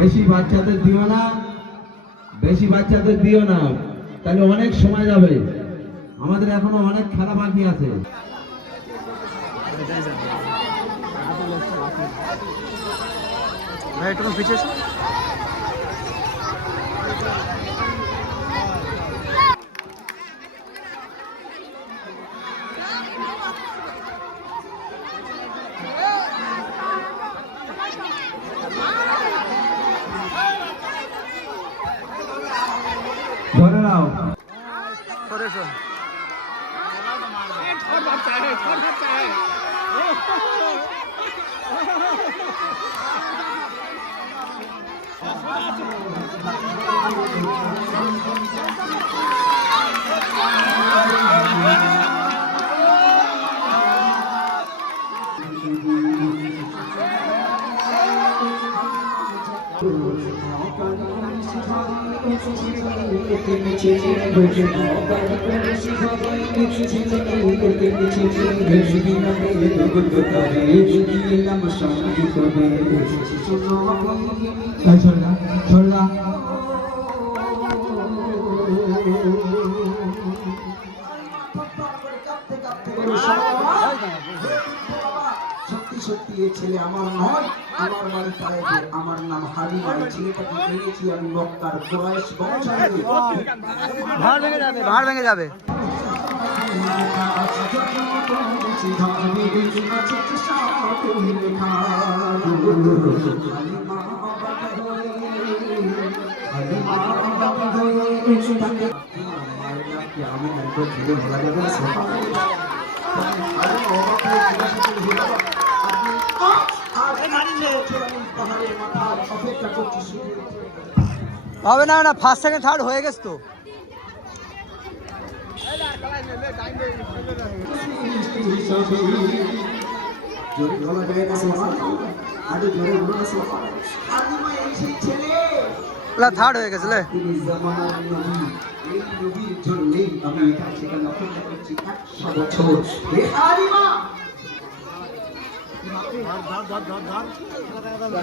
বেশি বাচ্চাদের দিও না, বেশি বাচ্চাদের দিও না, তাহলে অনেক সময় যাবে। আমাদের এখনো অনেক খেলা বাকি আছে। ভাই একটু পিছিয়ে এসো। ধরে নাও। সত্যি এই ছেলে আমার নয়, আমার বাড়ি পায়ে আমার নাম হালিমা। এই ছেলেটাকে পেয়েছি আমি মক্কার কুরাইশ বংশাবলী। ভাড় ভেঙে যাবে, ভাড় ভেঙে যাবে। আমি একবার ছেলে ভালো যাবে হবে না না, ফার্স্ট সেকেন্ড থার্ড হয়ে গেছে তো। থার্ড হয়ে গেছে।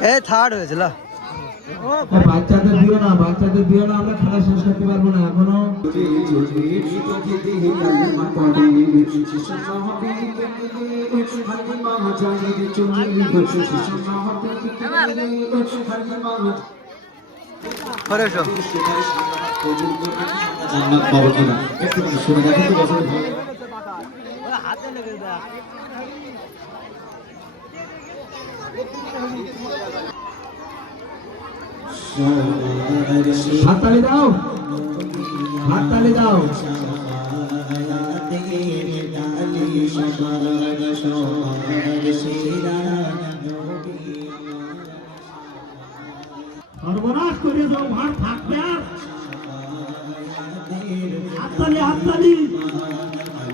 এই থার্ড হয়েছিল। বাচ্চাদের দিও না, বাচ্চাদের দিও না, আমরা খেলা শেষ করতে পারবো না এখনো। হাততালি দাও, হাততালি দাও। সর্বনাশ করে দাও, ভার থাকবে আর। হাততালি, হাততালি।